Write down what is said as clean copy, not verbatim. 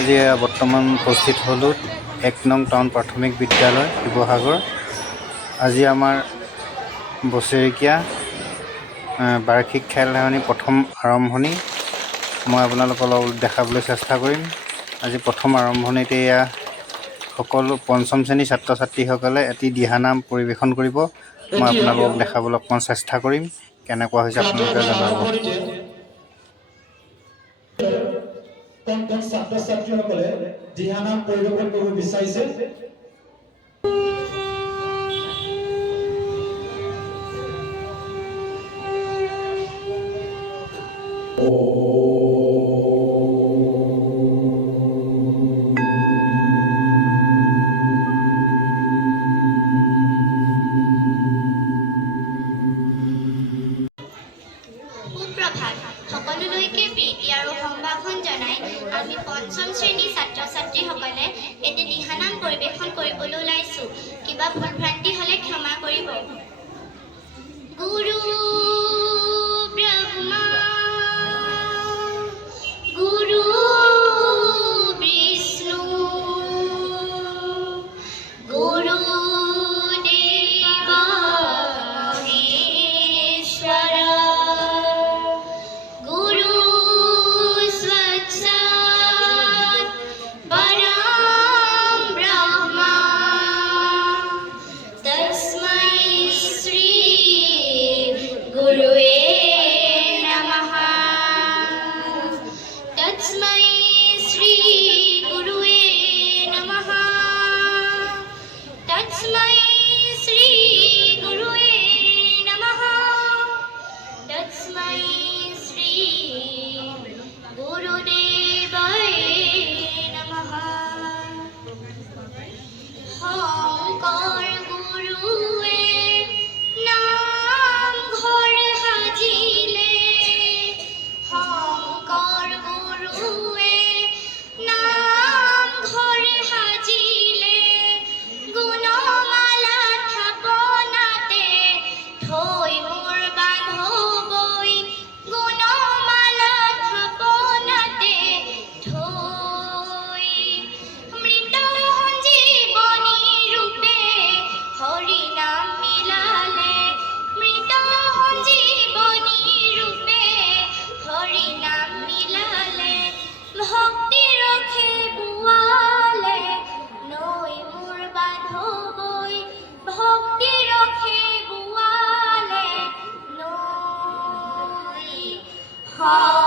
আজি বৰ্তমান উপস্থিত হ'লোঁ ১ নং টাউন প্ৰাথমিক বিদ্যালয় শিৱসাগৰ। আজি আমাৰ বছৰেকীয়া বাৰ্ষিক খেল ধাৰণি প্ৰথম আৰম্ভণি মই আপোনালোকৰ লগত দেখাবলৈ চেষ্টা কৰিম। আজি প্ৰথম আৰম্ভণিতে এয়া সকলো পঞ্চম শ্ৰেণীৰ ছাত্ৰ ছাত্ৰীসকলে এটি দিহানাম পৰিৱেশন কৰিব। মই আপোনালোকক দেখাবলৈ অকণমান চেষ্টা কৰিম, কেনেকুৱা হৈছে আপোনালোকে জনাব। কোন ছাত্ৰ ছাত্ৰীসকলে দিহানাম পৰিৱেশন কৰিব বিচাৰিছে? সকলোলৈকে প্ৰীতি আৰু সম্ভাষণ জনাই আমি পঞ্চম শ্ৰেণীৰ ছাত্ৰ ছাত্ৰীসকলে এটি দিহানাম পৰিৱেশন কৰিবলৈ ওলাইছোঁ। কিবা ভুল ভ্ৰান্তি হ'লে ক্ষমা কৰিব। গুৰু ব্ৰহ্মা গুৰু বিষ্ণু গুৰু Oh